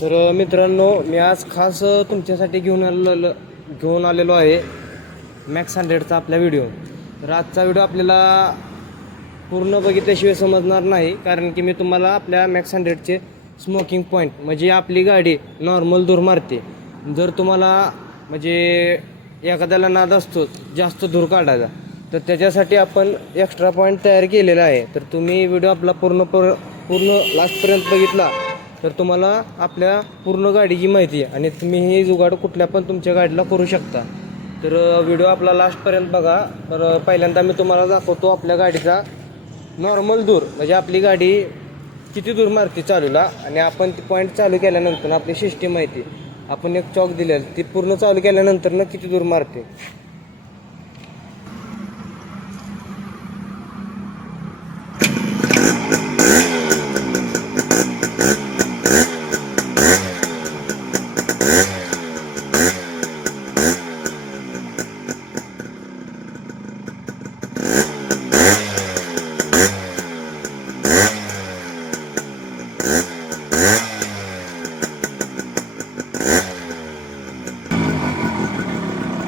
तर मित्रांनो, मी आज खास तुमच्यासाठी घेऊन आलेलो आहे मॅक्स 100चा आपला व्हिडिओ. तर आजचा व्हिडिओ आपल्याला पूर्ण बघितल्याशिवाय समजणार नाही, कारण की मी तुम्हाला आपल्या मॅक्स 100चे स्मोकिंग पॉईंट म्हणजे आपली गाडी नॉर्मल धूर मारते. जर तुम्हाला म्हणजे एखाद्याला नाद असतो जास्त धूर काढायचा, तर त्याच्यासाठी आपण एक्स्ट्रा पॉईंट तयार केलेला आहे. तर तुम्ही व्हिडिओ आपला पूर्ण लास्टपर्यंत बघितला तर तुम्हाला आपल्या पूर्ण गाडीची माहिती आहे आणि तुम्ही हे जुगाड कुठल्या पण तुमच्या गाडीला करू शकता. तर व्हिडिओ आपला लास्टपर्यंत बघा. तर पहिल्यांदा मी तुम्हाला दाखवतो आपल्या गाडीचा नॉर्मल दूर, म्हणजे आपली गाडी किती दूर मारते चालूला, आणि आपण ती पॉईंट चालू केल्यानंतर आपली सिस्टीम माहिती, आपण एक चॉक दिलेलं ती पूर्ण चालू केल्यानंतर ना किती दूर मारते.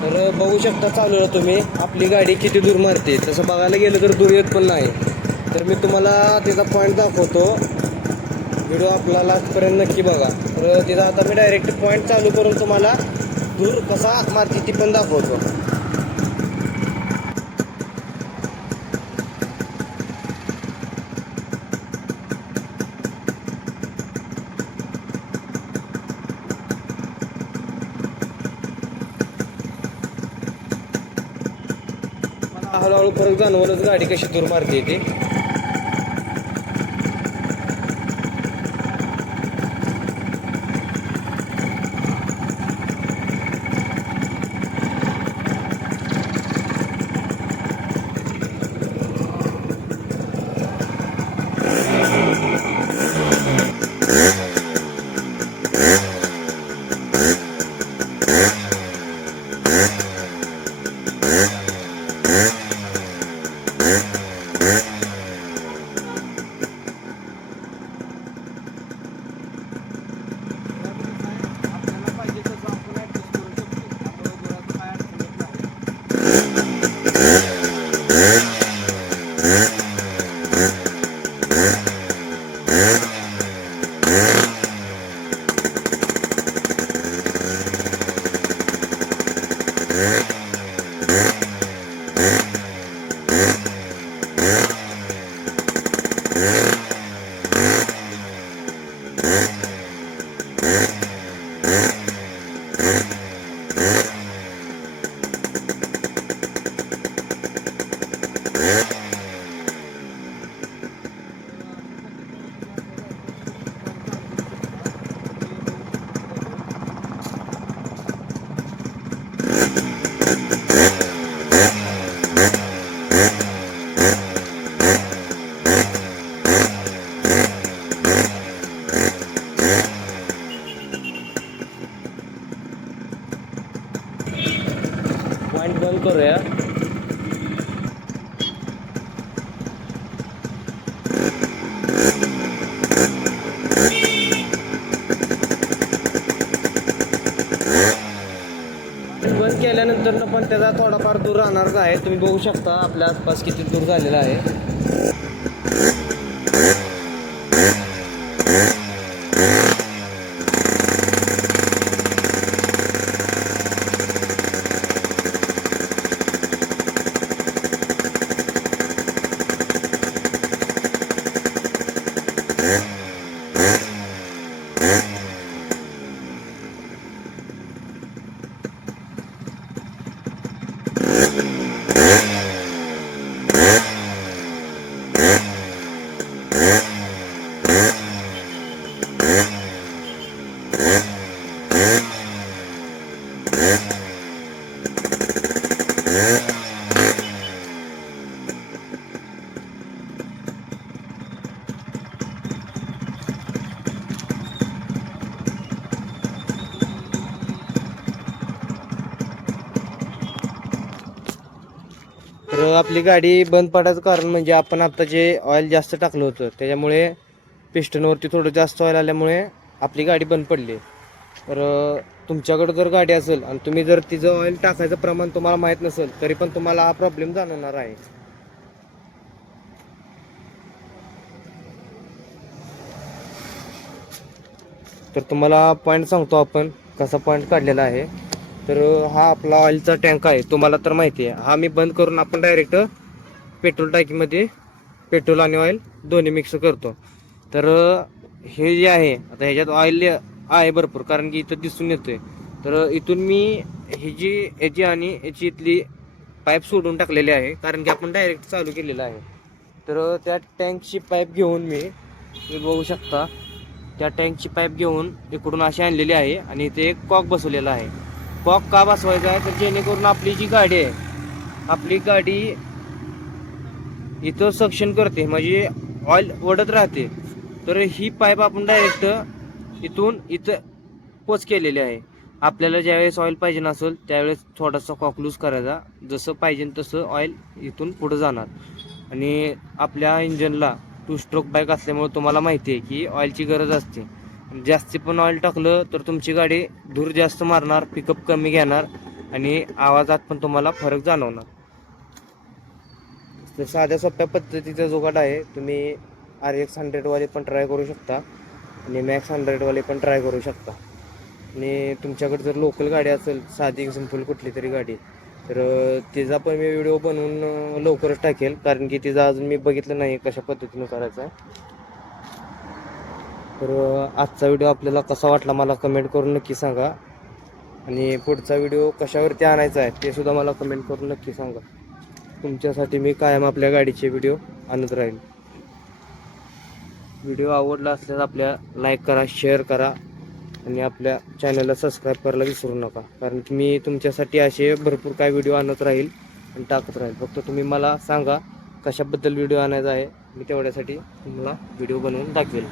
तर बघू शकता चालू तुम्ही आपली गाडी किती दूर मारते. तसं बघायला गेलं तर दूर येत पण नाही. तर मी तुम्हाला त्याचा पॉईंट दाखवतो. व्हिडिओ आपला लास्टपर्यंत नक्की बघा. तर तिथं आता मी डायरेक्ट पॉईंट चालू करून तुम्हाला दूर कसा मारते ती पण दाखवतो. हळूहळू फरक जाणवलंच गाडी कशी दूर मारते ती. पॉईंट बंद करूया. बंद केल्यानंतर पण त्याचा थोडाफार दूर राहणारच आहे. तुम्ही बघू शकता आपल्या आसपास किती दूर झालेला आहे. तर आपली गाडी बंद पडायचं कारण म्हणजे आपण आता जे ऑइल जास्त टाकलं होतं त्याच्यामुळे पिस्टनवरती थोडं जास्त ऑइल आल्यामुळे आपली गाडी बंद पडली, तर तुमच्याकडं जर गाडी असेल आणि तुम्ही जर तिचं ऑइल टाकायचं प्रमाण तुम्हाला माहीत नसेल, तरी पण तुम्हाला हा प्रॉब्लेम जाणवणार आहे. तर तुम्हाला पॉईंट सांगतो आपण कसा पॉईंट काढलेला आहे. तर हा आपला ऑइलचा टँक आहे, तुम्हाला तर माहिती आहे. हा मी बंद करून आपण डायरेक्ट पेट्रोल टाकीमध्ये पेट्रोल आणि ऑइल दोन्ही मिक्स करतो. तर हे जे आहे आता ह्याच्यात ऑइल आहे भरपूर, कारण की इथं दिसून येतोय. तर इथून मी याची आणि याची इथली पाईप सोडून टाकलेली आहे, कारण की आपण डायरेक्ट चालू केलेलं आहे. तर त्या टँकची पाईप घेऊन तुम्ही बघू शकता, त्या टँकची पाईप घेऊन इकडून अशी आणलेली आहे आणि इथे एक कॉक बसवलेला आहे. कॉक का बसवायचा आहे, तर जेणेकरून आपली जी गाडी आहे, आपली गाडी इथं सक्शन करते, म्हणजे ऑइल ओढत राहते. तर ही पाईप आपण डायरेक्ट इथं पोच केलेली आहे. आपल्याला ज्यावेळेस ऑइल पाहिजे नसेल त्यावेळेस थोडासा कॉक लूज करायचा, जसं पाहिजे तसं ऑइल इथून पुढे जाणार. आणि आपल्या इंजनला 2 स्ट्रोक बाईक असल्यामुळे तुम्हाला माहिती आहे की ऑइलची गरज असते. जास्ती पण ऑइल टाकलं तर तुमची गाडी धूर जास्त मारणार, पिकअप कमी घेणार आणि आवाजात पण तुम्हाला फरक जाणवणार. तर साध्या सोप्या पद्धतीचा जुगाड आहे. तुम्ही RX 100 वाले पण ट्राय करू शकता आणि मॅक्स 100 वाले पण ट्राय करू शकता. आणि तुमच्याकडे जर लोकल गाडी असेल, साधी सिंपल कुठली तरी गाडी, तर तिचा पण मी व्हिडिओ बनवून लवकरच टाकेल, कारण की तिचा अजून मी बघितलं नाही कशा पद्धतीनं करायचं आहे. तर आजचा व्हिडिओ आपल्याला कसा वाटला मला कमेंट करून नक्की सांगा, आणि पुढचा व्हिडिओ कशावरती आणायचा आहे ते सुद्धा मला कमेंट करून नक्की सांगा. तुमच्यासाठी मी कायम आपल्या गाडीचे व्हिडिओ आणत राहील. व्हिडिओ आवडला असल्यास आपल्या लाईक करा, शेअर करा आणि आपल्या चॅनलला सबस्क्राईब करायला विसरू नका, कारण की मी तुमच्यासाठी असे भरपूर काय व्हिडिओ आणत राहील आणि टाकत राहील. फक्त तुम्ही मला सांगा कशाबद्दल व्हिडिओ आणायचा आहे, मी तेवढ्यासाठी तुम्हाला व्हिडिओ बनवून दाखवेल.